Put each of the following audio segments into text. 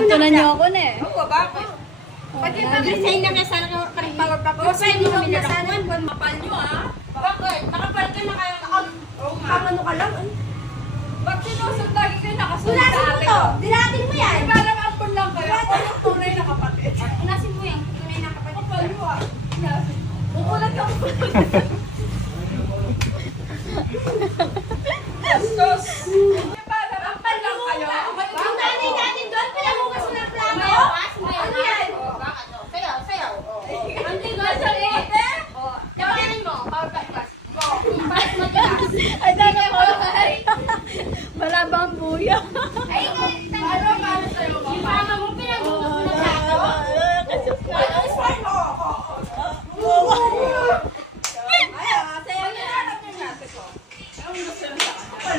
Sinuntunan niyo ako na eh. Oo, bako. Pati pag-resign na nga sana ka rin power pack. O, sa'yo mo kami narakuan. Buwan mapal nyo, ha? Bakit? Nakapal ka na kayo. Pangano ka lang, ba't sinusog lagi kayo nakasunod sa Unasin mo ate to! ko? Dilatin mo yan! Parang ampun lang kayo. Ako yung tunay na kapatid. Unasin mo yan! Tunay na kapatid. Kapal nyo, ah. Bukulat ka, bukulat. Bastos! Parang ampun lang kayo. Ang nanay natin doon, pinabukas mo ng plano! Ano yan? Sayaw, sayaw. Ang tigas sa bote. Tawanin mo, power pack class. Ay, sana ko. Malabang buya. Paano sa'yo ka? Yung mama mo pinabukas mo ng plano.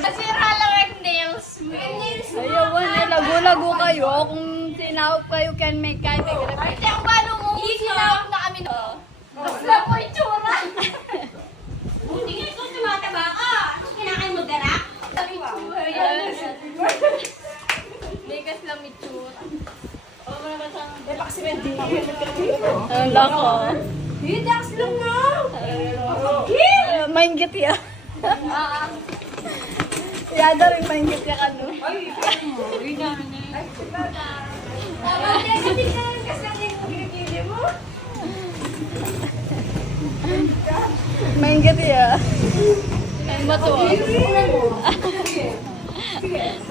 Nasira lang ang nails mo. Ayaw na, lago-lago kayo. Kung sinawap kayo, can make kayo. Ate, ang balo mo, sinawag na kami no. Basta po itsura. Buti nga ikaw tumataba ka! Anong kinakain mo, dara? Bigas lang itsura. Ang lako. Relax lang na! Maingit ya. Yada rin maingit ya kanu. Kasi ka lang kasi yung ginigili mo. Maingit ya. Ang bato.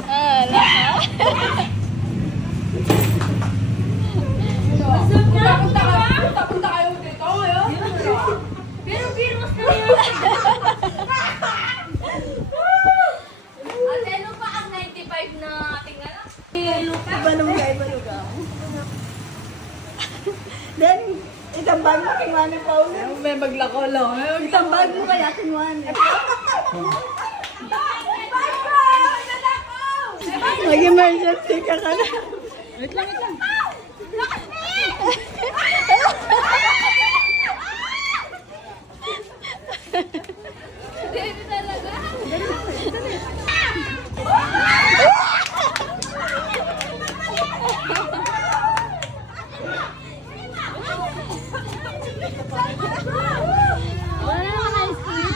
Ah, lako. Punta kayo dito ngayon. Pero virus na yan! Ate, ano pa ang 95 na tingala? Ibaluga. Then, itambag mo kay Mami Paula. May maglako lang. Itambag mo kaya si Mami. Mag-emergency ka ka na. Wait lang. Baby talaga. Wala naman ice cream.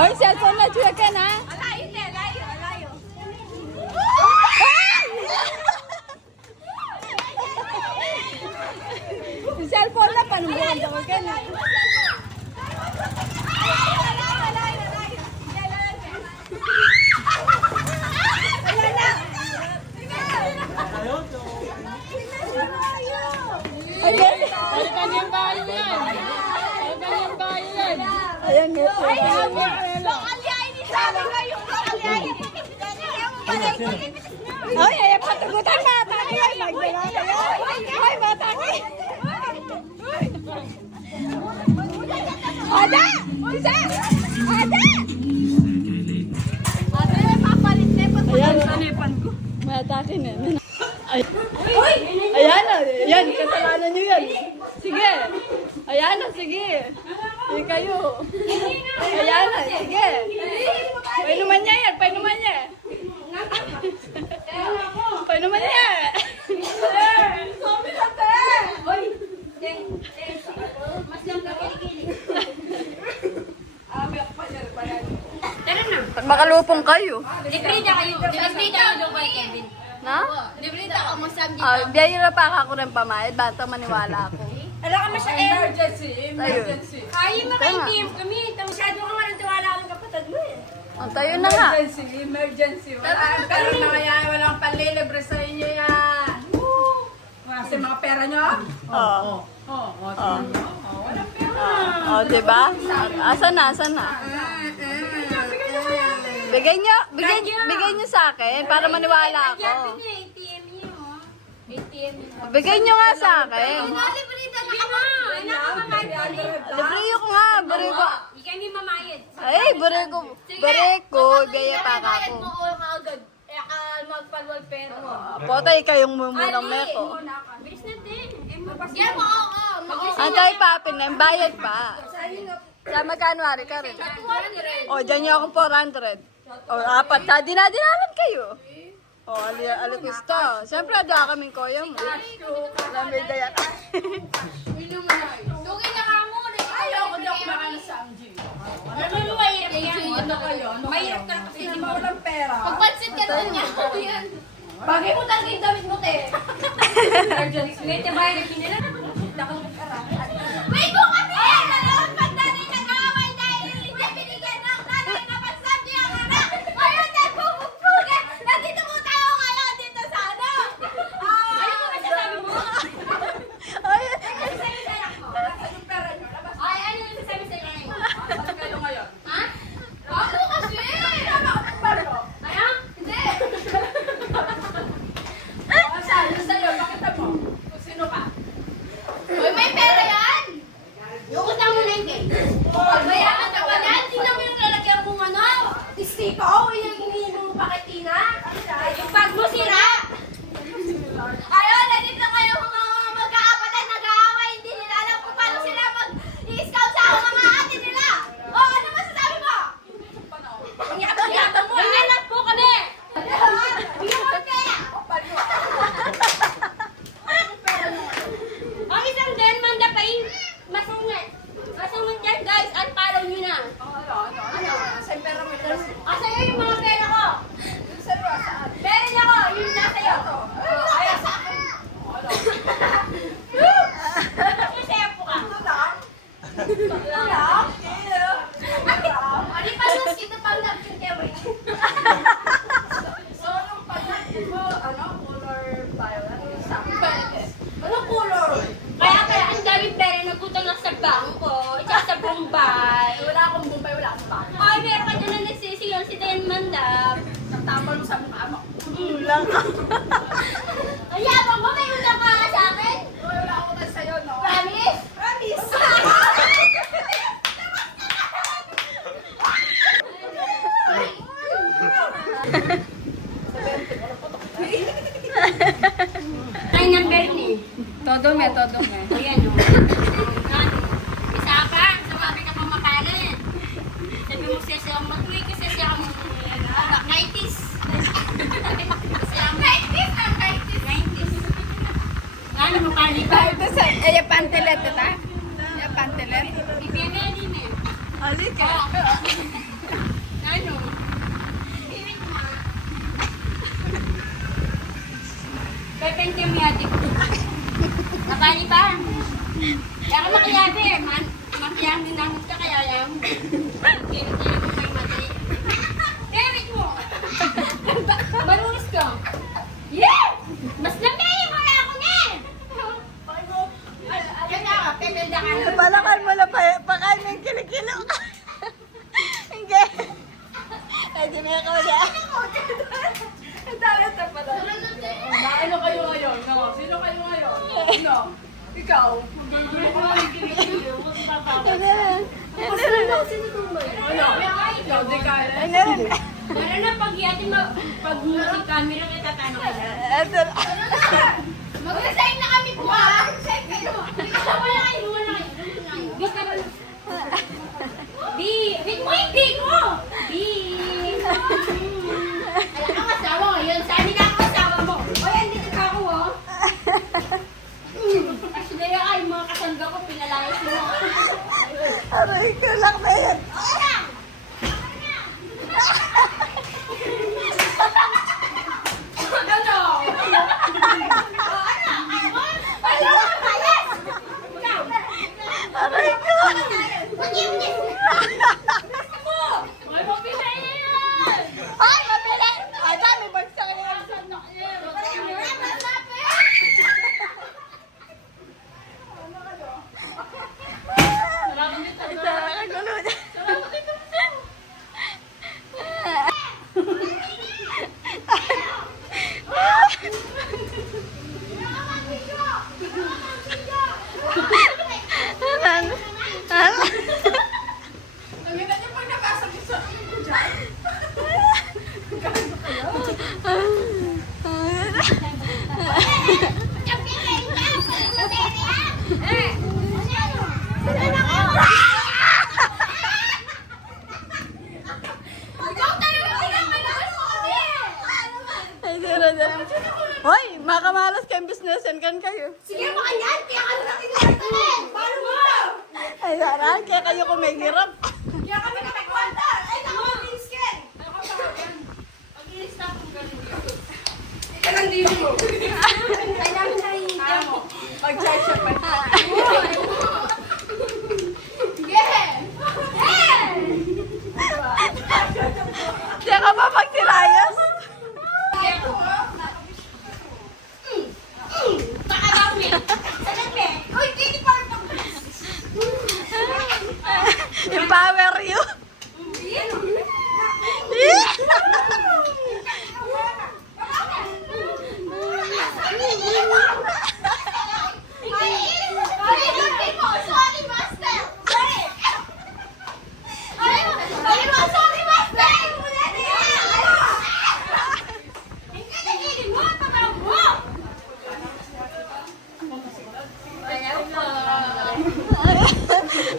Hoy, cellphone na chuya ka na. Alayo. Cellphone na panubuhan daw ka na. Ayan. Ayan nga. Ay, ay, patugutan na. Taki, ay, magdala kayo. Ay, mataki. Ada! Isa! Ada! Ayan, sanipan ko. Mataki na. Ay. Ayan na. Ayan, kasalanan nyo yan. Sige. Ayan na, sige. Sige kayo. Ayan na, sige. Painuman niya yan, painuman niya. Painuman niya. Sabi na, te! Mas lang ka kilikili. Abi ako pa dyan. Tara na. Makalupong kayo. Librida kayo. Librida kayo doon kay Kevin. Na? Librita ka mo sa Biyayira pa ako ng pamayad. Bata maniwala ako. Ala ka mas Emergency. Ay, maka-ATM kami. Masyado ka nga nagtiwala ka ng kapatid mo eh. Tayo na nga. Emergency. Wala kayo na kaya walang panlilibre sa inyo yan. Kasi mga pera nyo? Oo. Tingnan nyo. Walang pera. Oh, diba? Asan na? Bigay nyo sa akin para maniwala ako. ATM niyo. ATM niyo. Bigay nyo nga sa akin. Librida na ka ba? Libre ko nga. Bari ko. Ikaw may mamayad. Ay, bari ko. Gaya pa ka Bayad ako. mo o kaagad. Kaya ka magpalwal pero. Potay kayong mumunang meko. Bilis natin. Yan mo, oo. Antay pa, bayad pa. Sa magkano ari ka rin? O, dyan niyo akong 400. O, apat. Dinadinalan kayo. O, gusto. Siyempre, ada kaming koyo mo. Lamay dayan. Dugin na ka mo. Ayoko daw kumakain sa amji. Ano yung mahirap yan? Ano kayo? Mahirap ka kasi hindi mo walang pera. Pagpansit ka din niya. Yan. Bagay mo talaga yung damit mo, te. May tabayan na kinila. May kung kami yan! Dalawang pagdanay nag-aaway dahil hindi binigyan ng nanay na pasabi ang anak! Ngayon dahil bubugbugan! Nandito po tayo ngayon dito sa ano! Ano mo masasabi mo? Ay, Ano sasabi sa anak mo? Yung pera nyo, labas. Ay, ano yung sasabi sa nanay mo? Labas kayo ngayon. Ha? Ako kasi! Paro. Ano? Hindi! Saan? Sa'yo, pakita mo. Kung sino ka. Uy, may pera yan! Yung utang mo na yung cake. Mayaman ka pa yan! Tingnan mo yung lalagyan mong ano! Istiko, yung iniinom mo pa kay Tina. Yung bag mo sira! Ayun, nandito kayo mga magkakapatid nag-aaway. Hindi nila alam kung paano sila mag-i-scout sa mga ate nila. O, ano masasabi mo? Iyatan mo! Nanganak po kami! Bigyan mo kaya! Ang isang Denman na pa yung masungit. Masungit yan guys, at follow nyo na. Ano? Saan pera mo? Asa yung mga pera ko? Yung sa'yo, saan? Meron ako, yung nasa iyo. Ay, sa akin. Masaya po ka. Ito lang. Ito lang. Ano pa nung sino pang napkin theory? So, yung pagkain mo, ano, color violet. Yung sa akin. Ano color? Kaya ang daming pera nagutang na sa bangko, tsaka sa Bombay. Wala akong bumbay, wala akong baka. Ay, meron ka dyan na nagsisiyon si Dan Mandap. Natapal mo sa mukha mo. lang. Ay, yabang mo, may utang ka sa akin? Wala akong na sa'yo, no? Promise? Promise! Ay, number ni. Todo me. Ayan, o. Isa ka, sabi ka pa makalan. Sabi mo siya siya matuloy kasi siya ang 90s. Siya ang 90s, ang 90s. Ano mo kalipa? Ay, pantelet ito. Ay, pantelet. Ibigay din eh. Alika. Ano? Ibig mo. Pepente mo yati ko. Nakali pa. Kaya ka makiyabi eh. Makiyang din namin ka kaya yan. Kaya mo kayo mati. Ibig mo. Marulis ka. Yeah! Mas lamay mo na ako na eh. Yan na ka, pepelda ka na. Palakan mo na pakain mo yung kilikilo. Hindi. Ay, di na ako na. Dalat na pala. Ano kayo ngayon? No? Sino kayo ngayon? No? Ikaw? Ano? Ikaw, di kaya. Meron na pag yati pag si camera kita tanong ka na. Ito. Mag-resign na kami po ha! Resign kayo! Wala kayo! Wala kayo! Bis ka ba? Bi! Big mo yung big mo! Bi! Alam ang asawa ngayon. Saan na ang asawa mo? O yan, dito ka ako oh! Actually, ay mga kasangga ko, pinalayas mo. Aray ko lang na yan. Aray ko! Hoy, makamalas kayong businessan kan kayo. Sige, makanyan! Kaya ka na kinartanin! Paano mo? Ay, saran, kaya kayo kumihirap. Kaya kami nakakwanta! Ay, naku, Pinskin! Ika lang din mo. Ay, namin nakikita mo. Mag-charge siya pa. Kaya ka ba magtirayas? Empower you.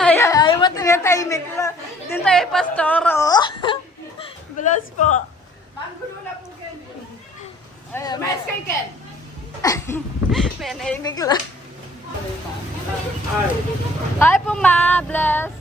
Ay, mo tinatahimik lang. Din tayo pastoro. Bless po. Mas kay Ken. May nahimik lang. Hi po, ma. Bless.